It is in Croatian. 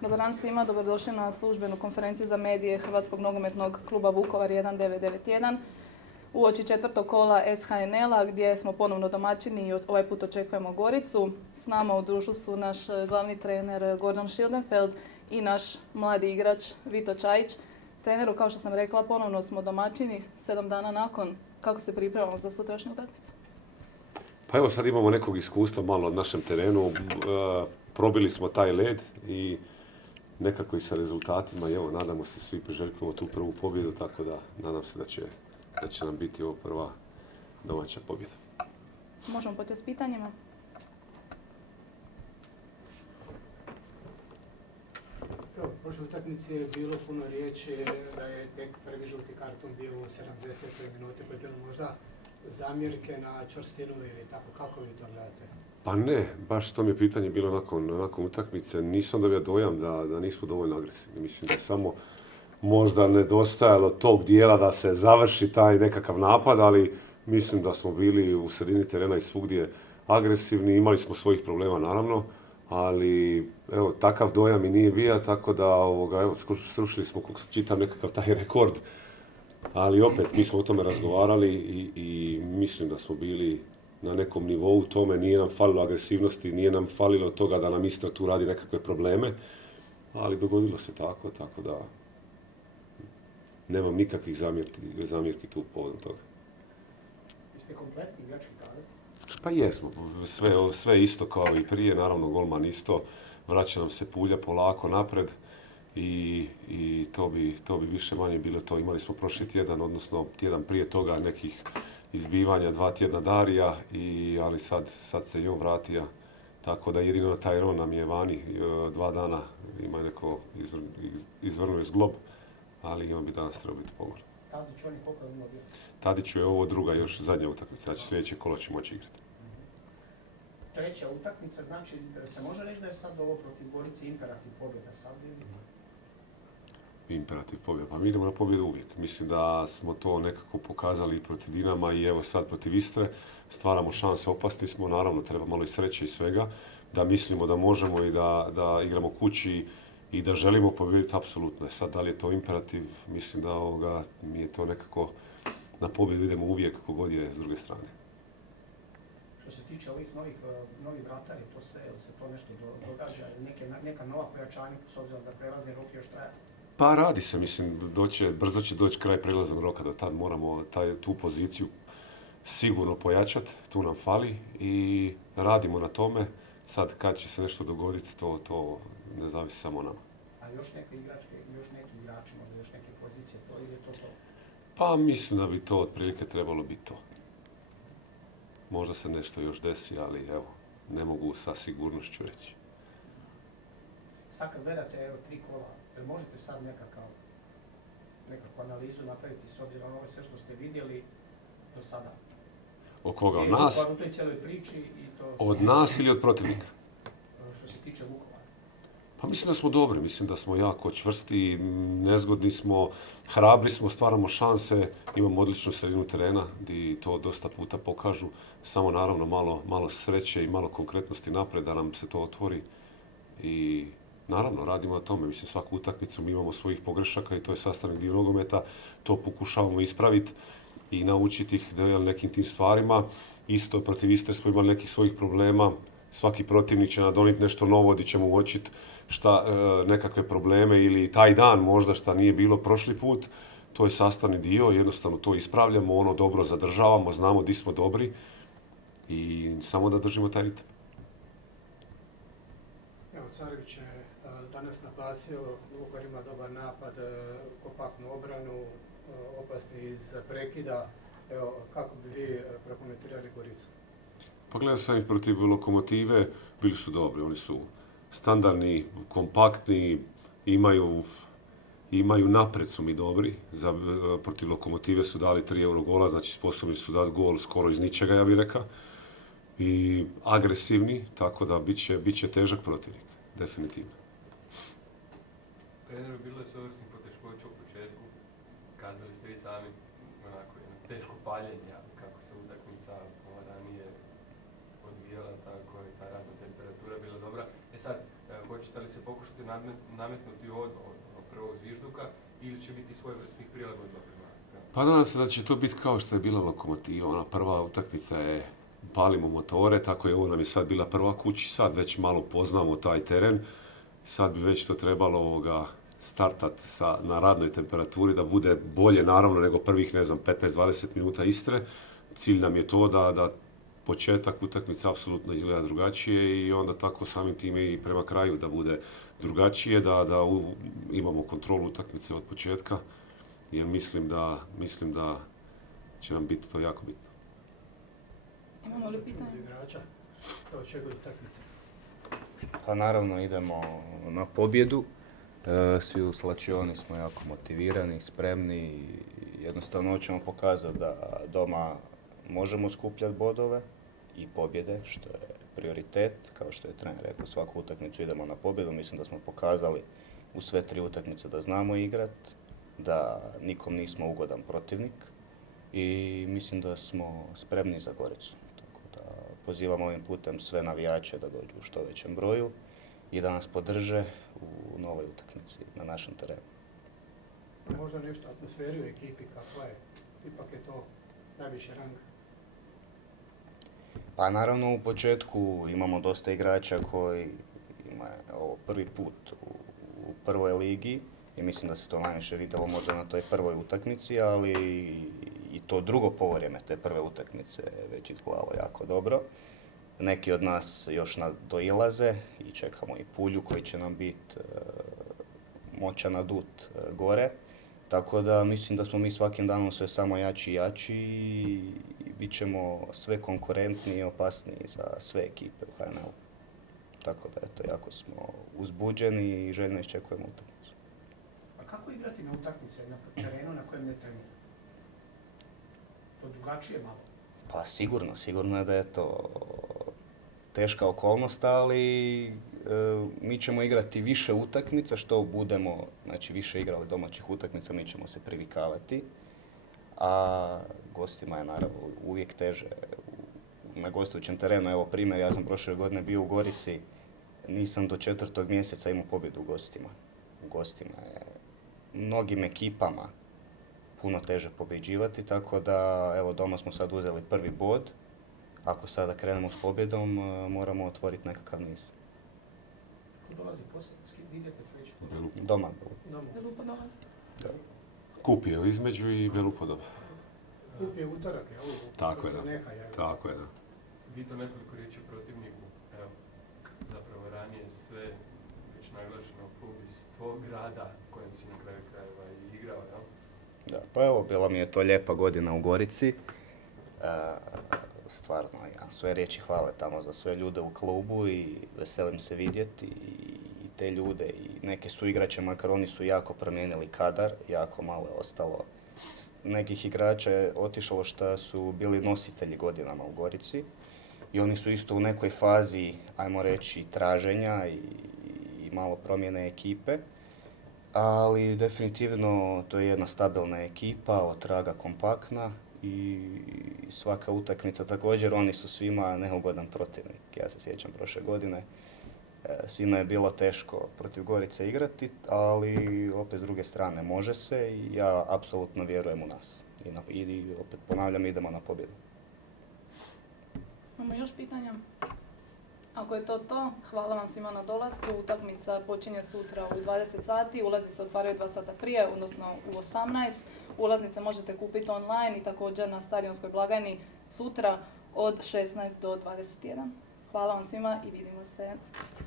Dobar dan svima, dobrodošli na službenu konferenciju za medije Hrvatskog nogometnog kluba Vukovar 1991. Uoči četvrtog kola SHNL-a gdje smo ponovno domaćini i ovaj put očekujemo Goricu. S nama u društvu su naš glavni trener Gordon Schildenfeld i naš mladi igrač Vito Čajić. Treneru, kao što sam rekla, ponovno smo domaćini 7 dana nakon. Kako se pripremamo za sutrašnju utakmicu? Pa evo sad imamo nekog iskustva malo na našem terenu. Probili smo taj led i nekako i sa rezultatima. I evo, nadamo se, svi priželjkujemo tu prvu pobjedu, tako da nadam se da će nam biti ovo prva domaća pobjeda. Možemo početi s pitanjima. Evo, u prošloj utakmici je bilo puno riječi da je tek prvi žuti karton bio u 70. minuti, pa je bilo možda zamjerke na čvrstinu ili tako. Kako vi to gledate? Pa ne, baš to mi je pitanje bilo nakon utakmice. Nisam dobio dojam da nismo dovoljno agresivni. Mislim da je samo možda nedostajalo tog dijela da se završi taj nekakav napad, ali mislim da smo bili u sredini terena i svugdje agresivni. Imali smo svojih problema naravno, ali evo, takav dojam i nije bio, tako da evo, srušili smo, kako se čitam, nekakav taj rekord. Ali opet, mi smo o tome razgovarali i mislim da smo bili na nekom nivou tome. Nije nam falilo agresivnosti, nije nam falilo toga da nam Istra tu radi nekakve probleme, ali dogodilo se tako da nemam nikakvih zamjerki tu povodom toga. Jeste kompletni igrački kadar? Pa jesmo, sve isto kao i prije, naravno golman isto, vraća nam se Pulja polako napred i to bi više manje bilo to. Imali smo prošli tjedan, odnosno tjedan prije toga nekih izbivanja, 2 tjedna Darija, ali sad se i on vratio, tako da jedino taj Ron nam je vani 2 dana, ima neko izvrnuo je zglob, ali on bi danas trebao biti pogodan. Tadić, on je koliko ima bio? Tadiću je ovo druga, još zadnja utakmica, znači sljedeće kolo će moći igrati. Treća utakmica, znači se može reći da je sad ovo protiv Gorice imperativ pobjeda sad ili? Imperativ pobjeda. Pa mi idemo na pobjedu uvijek. Mislim da smo to nekako pokazali protiv Dinama i evo sad protiv Istre. Stvaramo šanse, opasni smo, naravno treba malo i sreće i svega, da mislimo da možemo i da igramo kući i da želimo pobijediti apsolutno. Sad da li je to imperativ, mislim da mi je to nekako na pobjedu idemo uvijek kogod je s druge strane. Što se tiče ovih novih vratara, to sve, se to nešto događa, neka nova pojačanja s obzirom da prelazni rok još traje? Pa radi se, mislim, brzo će doći kraj prelaznog roka, da tad moramo tu poziciju sigurno pojačati, tu nam fali i radimo na tome. Sad kad će se nešto dogoditi, to ne zavisi samo nama. A još neki igrači, možda još neke pozicije, to ili je to? Pa mislim da bi to otprilike trebalo biti to. Možda se nešto još desi, ali evo, ne mogu sa sigurnošću reći. Sad kad gledate 3 kola, jel možete sad nekakvu analizu napraviti s obzirom na ovo sve što ste vidjeli do sada? Od koga? Od nas? U toj cijeloj priči i to... Od nas ili od protivnika? Što se tiče Vukovara. Pa mislim da smo dobri, mislim da smo jako čvrsti, nezgodni smo, hrabri smo, stvaramo šanse, imamo odličnu sredinu terena gdje to dosta puta pokažu, samo naravno malo sreće i malo konkretnosti napred da nam se to otvori i naravno radimo na tome. Mislim, svaku utakmicu mi imamo svojih pogrešaka i to je sastavni dio nogometa, to pokušavamo ispraviti i naučiti ih nekim tim stvarima. Isto protiv Istre smo imali nekih svojih problema, svaki protivnik će nadoniti nešto novo gdje ćemo uočiti nekakve probleme ili taj dan možda šta nije bilo prošli put. To je sastavni dio, jednostavno to ispravljamo, ono dobro zadržavamo, znamo di smo dobri i samo da držimo taj ritam. Evo, Carević je danas naglasio, Vukovar ima dobar napad, kompaktnu obranu, opasni iz prekida. Evo, kako bi vi prokomentirali Goricu? Pa gledao sam ih protiv Lokomotive, bili su dobri, oni su standardni, kompaktni, imaju napred su mi dobri. Protiv Lokomotive su dali 3 Eurogola, znači sposobni su dati gol skoro iz ničega, ja bih rekao. I agresivni, tako da bit će težak protivnik, definitivno. Treneru, bilo je svojevrsnih poteškoća u početku. Kazali ste i sami teško paljenje, kako se utakmica ranije odvijala, tako i ta radna temperatura bila dobra. Sad, hoće Hoćete li se pokušati nametnuti od prvog zvižduka ili će biti svojevrsnih prilagodba prema? Pa nadam se da će to biti kao što je bila Lokomotiva. Ona prva utakmica je palimo motore, tako je ovo nam je sad bila prva kući, sad već malo poznamo taj teren. Sad bi već to trebalo startati na radnoj temperaturi, da bude bolje naravno nego prvih, 15-20 minuta Istre. Cilj nam je to da početak utakmice apsolutno izgleda drugačije i onda tako samim time i prema kraju da bude drugačije, da imamo kontrolu utakmice od početka, jer mislim da će nam biti to jako bitno. Imamo li pitanje? Od igrača, to očekuju utakmice. Pa naravno idemo na pobjedu. Svi u slačioni smo jako motivirani, spremni i jednostavno hoćemo pokazati da doma možemo skupljati bodove i pobjede, što je prioritet. Kao što je trener rekao, svaku utakmicu idemo na pobjedu. Mislim da smo pokazali u sve 3 utakmice da znamo igrati, da nikom nismo ugodan protivnik i mislim da smo spremni za Goricu. Tako da pozivam ovim putem sve navijače da dođu u što većem broju i da nas podrže u novoj utakmici na našem terenu. Možda nešto atmosferi u ekipi, kakva je? Ipak je to najviši rang. Pa naravno u početku imamo dosta igrača koji ima ovo prvi put u prvoj ligi i mislim da se to najviše vidjelo možda na toj prvoj utakmici, ali i to drugo poluvreme te prve utakmice je već izgledalo jako dobro. Neki od nas još doilaze i čekamo i Pulju koji će nam biti moćan nadut gore. Tako da mislim da smo mi svakim danom sve samo jači i jači i bit ćemo sve konkurentniji i opasniji za sve ekipe u HNL-u. Tako da eto, jako smo uzbuđeni i željno iščekujemo utakmicu. A kako igrati na utakmice na terenu na kojem ne trenira? To drugačije malo. Pa sigurno je da je to teška okolnost, ali mi ćemo igrati više utakmica, što budemo više igrali domaćih utakmica, mi ćemo se privikavati. A gostima je naravno uvijek teže na gostujućem terenu. Evo primjer, ja sam prošle godine bio u Gorici, nisam do 4. mjeseca imao pobjedu u gostima. U gostima je mnogim ekipama puno teže pobjeđivati, tako da evo doma smo sad uzeli prvi bod. Ako sada krenemo s pobjedom, moramo otvoriti nekakav niz. Ko dolazi poslije? S kim idete sljedeći? Doma. Belupo dolazi. Da. Kup je između i Belupodov. Kup je utorak, jel? Tako je, da. Nehaj, Tako je, da. Vito, nekoliko riječi o protivniku. Evo, zapravo ranije sve već naglašeno klub iz tvog grada kojem si na kraju krajeva i igrao, jel? Da, pa evo, bila mi je to lijepa godina u Gorici. Stvarno, ja sve riječi hvale tamo za sve ljude u klubu i veselim se vidjeti i te ljude i neke su igrače, makar oni su jako promijenili kadar, jako malo je ostalo. Nekih igrača je otišlo što su bili nositelji godinama u Gorici i oni su isto u nekoj fazi, ajmo reći, traženja i malo promjene ekipe. Ali definitivno to je jedna stabilna ekipa, otraga kompaktna i svaka utakmica također, oni su svima neugodan protivnik. Ja se sjećam prošle godine, svima je bilo teško protiv Gorice igrati, ali opet s druge strane može se i ja apsolutno vjerujem u nas. I opet ponavljam, idemo na pobjedu. Imamo još pitanja? Ako je to, hvala vam svima na dolasku. Utakmica počinje sutra u 20 sati, ulazi se otvaraju 2 sata prije, odnosno u 18. Ulaznice možete kupiti online i također na stadionskoj blagajni sutra od 16 do 21. Hvala vam svima i vidimo se.